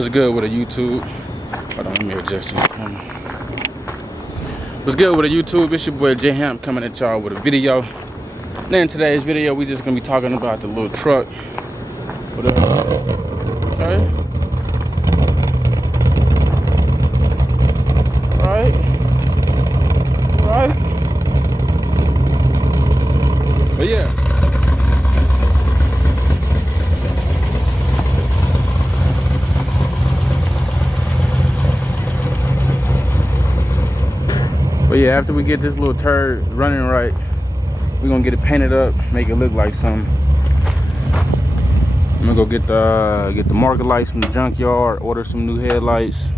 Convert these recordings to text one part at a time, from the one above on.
What's good with a YouTube? Hold on, let me adjust this camera. What's good with a YouTube? It's your boy J Hamp coming at y'all with a video. And in today's video, we just gonna be talking about the little truck. Okay. Right. But yeah. But yeah, after we get this little turd running right, we're gonna get it painted up, make it look like something. I'm gonna go get the marker lights from the junkyard, order some new headlights,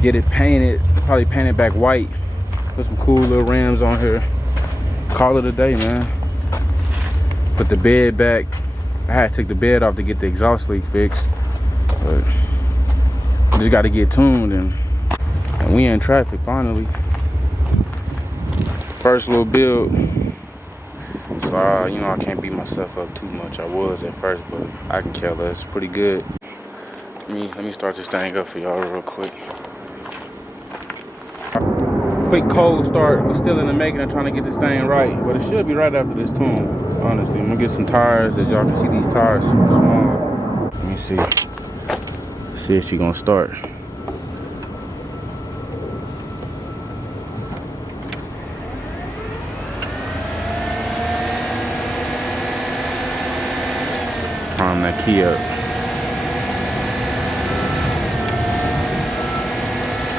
get it painted, probably paint it back white, put some cool little rims on here, call it a day, man. Put the bed back. I had to take the bed off to get the exhaust leak fixed, but I just got to get tuned, and we in traffic finally. First little build, so you know, I can't beat myself up too much. I was at first, but I can care less. Pretty good. Let me start this thing up for y'all real quick. Quick cold start. We're still in the making of trying to get this thing right, but it should be right after this tune. Honestly, I'm gonna get some tires. As y'all can see, these tires super small. Let me see if she gonna start. Prime that key up.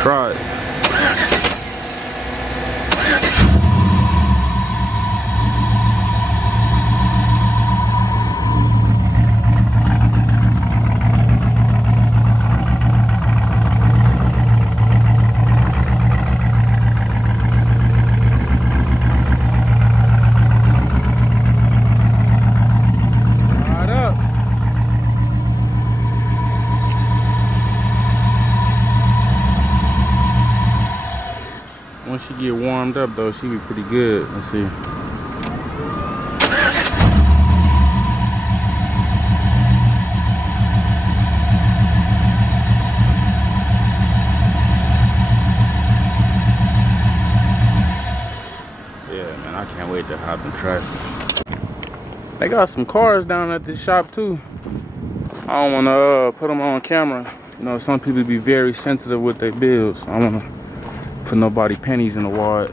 Try it. Once she get warmed up though, she be pretty good. Let's see. Yeah, man, I can't wait to hop in traffic. They got some cars down at this shop too. I don't wanna put them on camera. You know, some people be very sensitive with their bills. I don't wanna put nobody pennies in the wad.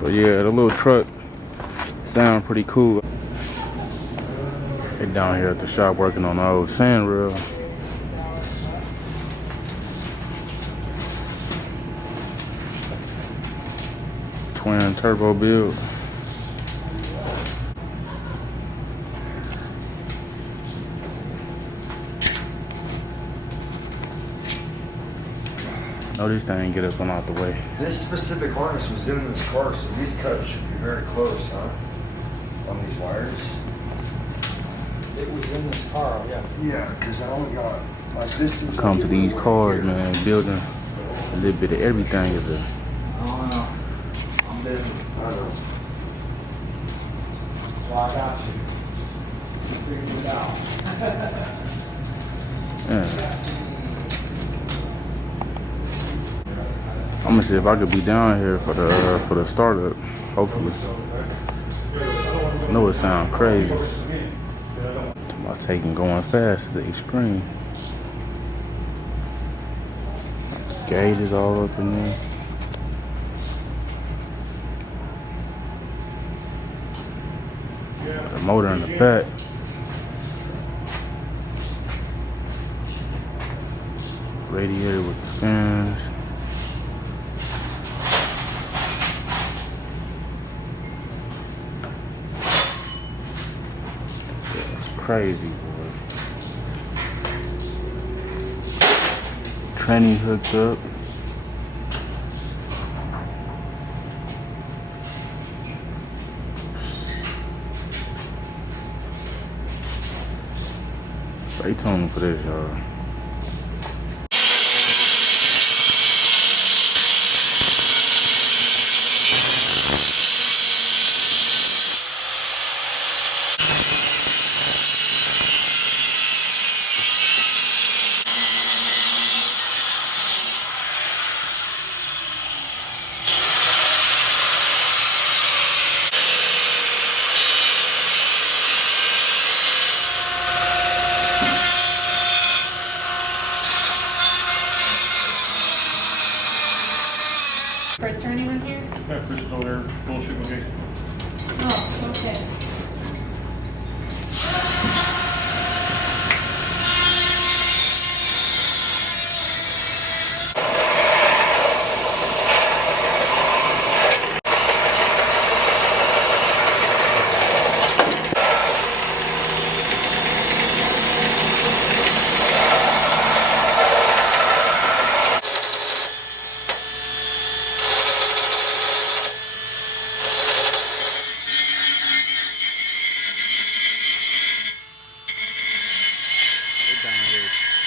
But yeah, the little truck sound pretty cool. They down here at the shop working on the old sand reel. Twin turbo build. Oh, this thing get up and out the way. This specific harness was in this car, so these cuts should be very close, huh? On these wires. It was in this car, yeah. Yeah, because I only got like this. Come to these cars, man, building a little bit of everything is a. I don't know. I'm busy. I don't know. So I got you. You figured it out. Yeah. I'm gonna see if I could be down here for the startup, hopefully. I know it sounds crazy. I'm taking going fast to the extreme. Gauge is all up in there. The motor in the back. Radiator with the fans. Crazy, boy. Tranny hooked up. Stay tuned for this, y'all.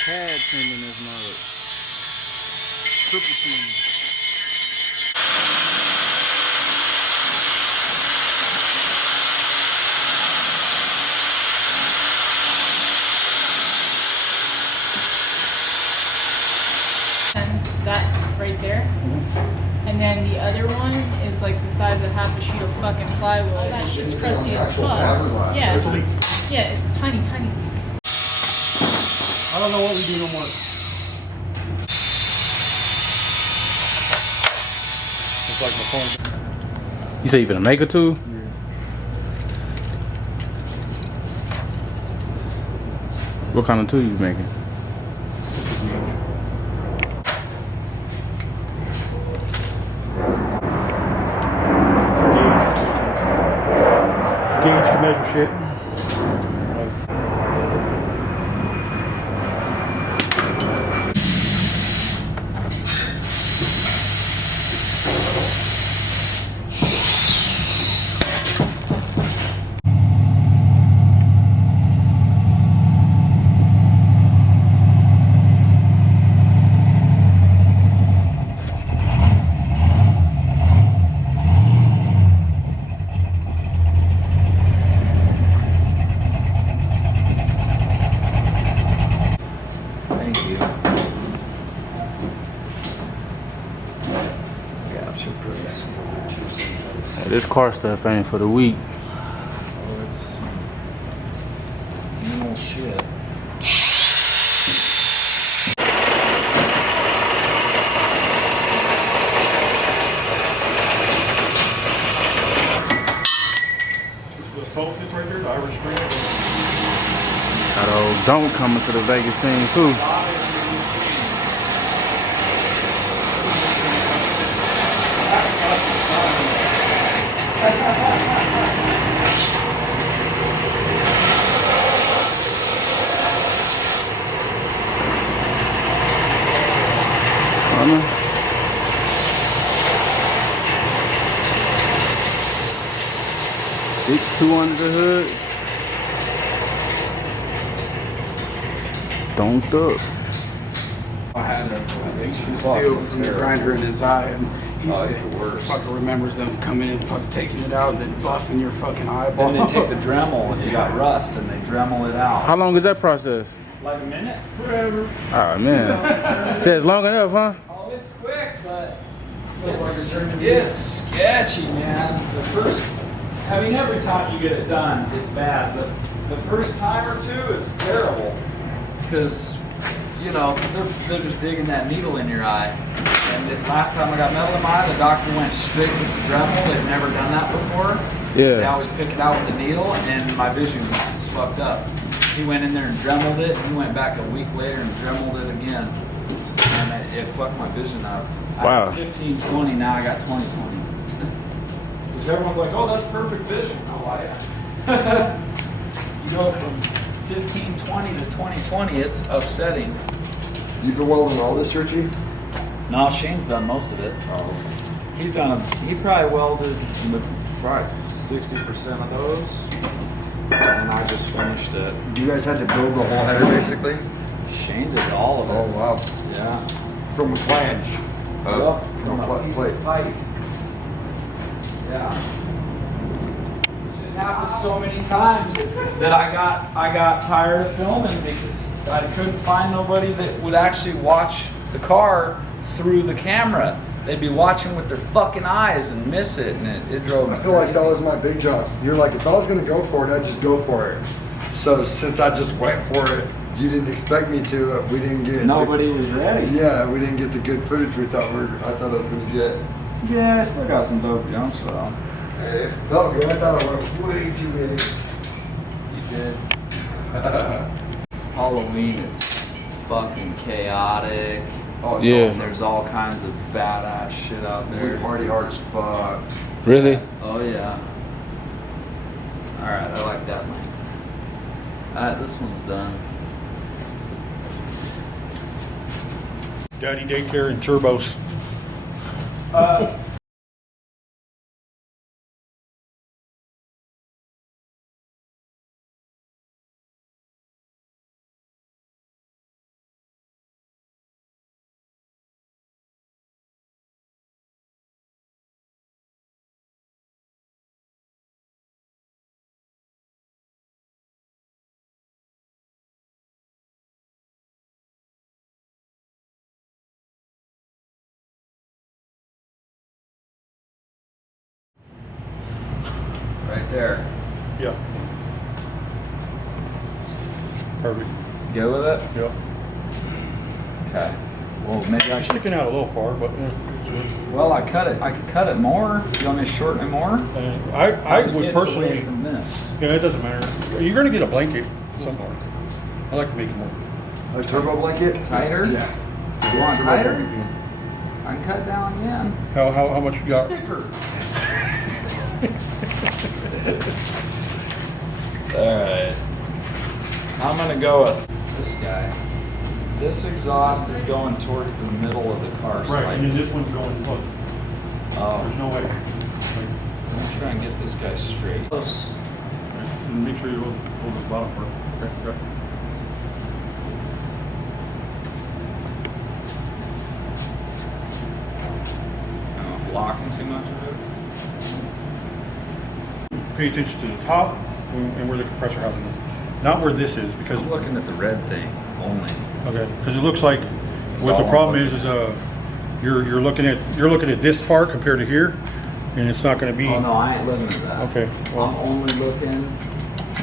Tag team in this mode. Triple team. That right there. And then the other one is like the size of half a sheet of fucking plywood. All that shit's crusty as fuck. Yeah. Yeah, it's a tiny, tiny leak. I don't know what we do no more. It's like my phone. You say you finna make a tool? What kind of tool you making? Gauge to measure shit. Thank you. Gaps are pretty small. Hey, this car stuff ain't for the weak. Oh, it's animal shit. The salt is right there, the Irish Spring. Got old Don't coming to the Vegas thing too. Big 2 under the hood. Don't up. I had a steel from the grinder in his eye, and he said, fucking remembers them coming in, fucking taking it out, and then buffing your fucking eyeball. Then they take the Dremel if you got rust, and they Dremel it out. How long is that process? Like a minute? Forever. Oh man. Says long enough, huh? Oh, it's quick, but it's sketchy, man. The first, I mean, every time you get it done, it's bad, but the first time or two, it's terrible. Because, you know, they're just digging that needle in your eye. And this last time I got metal in my eye, the doctor went straight with the Dremel. They've never done that before. Yeah. They always pick it out with the needle, and my vision is fucked up. He went in there and Dremeled it. He went back a week later and Dremeled it again. And it fucked my vision up. Wow. I had 15/20, now I got 20/20. Which everyone's like, oh, that's perfect vision. Oh, yeah. You go from 15/20 to 20/20, it's upsetting. You've been welding all this, Richie? No, Shane's done most of it. Oh. He probably welded probably 60% of those. And I just finished it. You guys had to build the whole header, basically? Shane did all of it. Oh, wow. Yeah. From a flange. Yep, From a flat piece plate. of pipe. Yeah. It happened so many times that I got tired of filming because I couldn't find nobody that would actually watch the car through the camera. They'd be watching with their fucking eyes and miss it, and it drove me I feel like that crazy. was my big job. You're like, if I was gonna go for it, I'd just go for it. So since I just went for it, you didn't expect me to. If we didn't get Nobody was ready. Yeah, we didn't get the good footage I thought I was gonna get. Yeah, I still got some dope jumps though. Hey, it felt good. I thought I went way too big. You did. Halloween, it's fucking chaotic. Oh, it's Yeah. awesome. There's all kinds of badass shit out We there. party hard as fuck. Really? Oh yeah. Alright, I like that length. Alright, this one's done. Daddy daycare and turbos. there. Yeah. Perfect. Go with it? Yeah. Okay. Well, maybe I should. Sticking out a little far, but yeah. Well, I cut it. I could cut it more. You want me to shorten it more? I Just would get personally. away from this. Yeah, it doesn't matter. You're gonna get a blanket somewhere. I like to make it more. A turbo blanket? Tighter? Yeah. You want tighter? Yeah. I can cut down again. How much you got? Alright. I'm gonna go with this guy. This exhaust is going towards the middle of the car Right, slightly. and then this one's going. Look, Oh, there's no way. Like, I'm gonna try and get this guy straight. and make sure you hold the bottom part. Okay, okay. I'm not blocking too much of it. Pay attention to the top and where the compressor housing is. Not where this is, because I'm looking at the red thing only. okay, because it looks like what all the I'm problem looking is you're looking at this part compared to here, and it's not going to be Oh no, I ain't looking at that. okay. I'm Well, only looking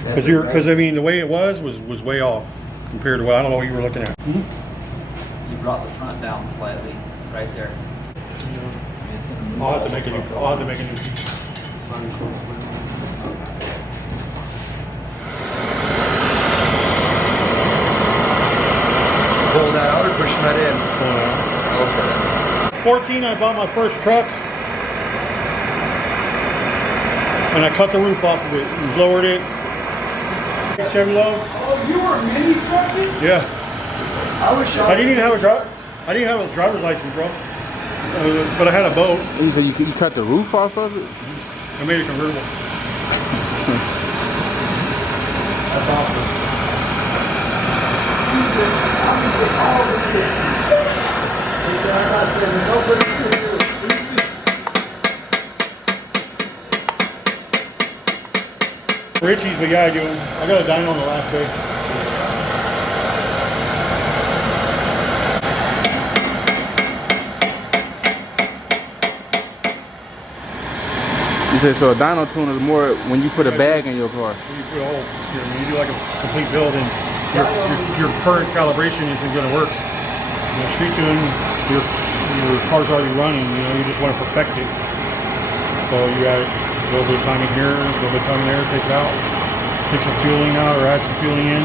at because I mean the way it was way off compared to what I don't know what you were looking at. you brought the front down slightly, right there. I'll have to make a new. Pulling that out or pushing that in? Okay. 14, I bought my first truck, and I cut the roof off of it and lowered it. Chevy load. Oh, you were mini trucking? Yeah. I I didn't even have a driver's license, bro. But I had a boat. You said you cut the roof off of it? I made it convertible. That's awesome. Richie's the guy doing. I got a dyno on the last day. You said so a dyno tuner is more when you put a bag in your car. When you put a whole, when you do like a complete build, and your current calibration isn't going to work. Street tune, your car's already running. You just want to perfect it. So you got a little bit of time in here, a little bit of time there, take it out, take some fueling out, or add some fueling in.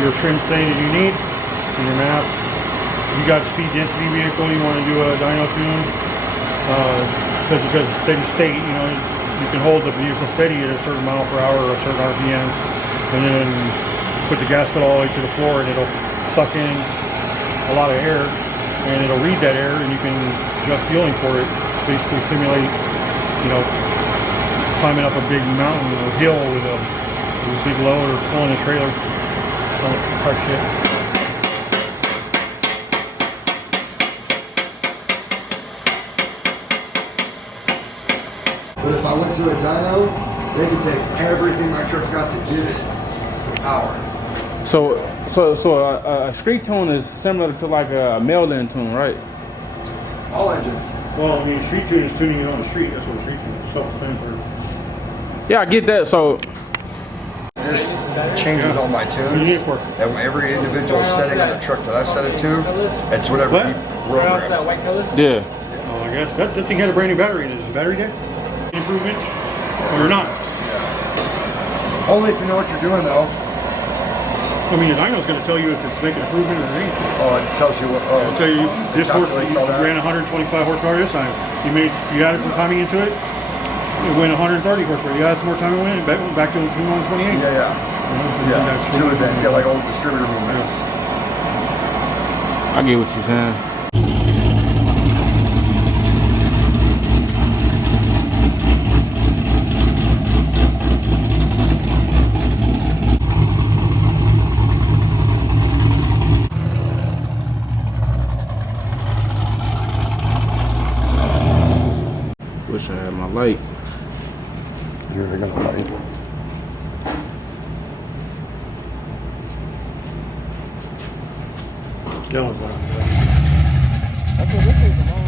Your trim say that you need, in your map. You got a speed density vehicle, you want to do a dyno tune. Because it's steady state, you can hold the vehicle steady at a certain mile per hour or a certain RPM, and then put the gasket all the way to the floor, and it'll suck in a lot of air, and it'll read that air, and you can adjust fueling for it. It's basically simulate, climbing up a big mountain or hill with a big load or pulling a trailer. Type shit. But if I went to a dyno, they could take everything my truck's got to give it the power. So a street tune is similar to like a mail-in tune, right? All engines. Well, I mean, street tune is tuning it on the street. That's what a street tune is. Self-explanatory. Yeah, I get that. So This changes on my tunes. And every individual setting on the truck that I set it to, it's whatever What? he programs. yeah. Oh, I guess that thing had a brand new battery in it. Is the battery dead? Improvements or not? Only if you know what you're doing, though. I mean, the dyno's going to tell you if it's making improvement or not. Oh, it tells you what. It'll tell you this horse calculates all that. ran 125 horsepower this time. You added some timing into it. It went 130 horsepower. You added some more timing in it. Back to 128. Yeah. Yeah. Two events. Yeah, like old distributor movements. I get what you're saying. Wish I had my light. You're gonna light. That one's better. That's what this is.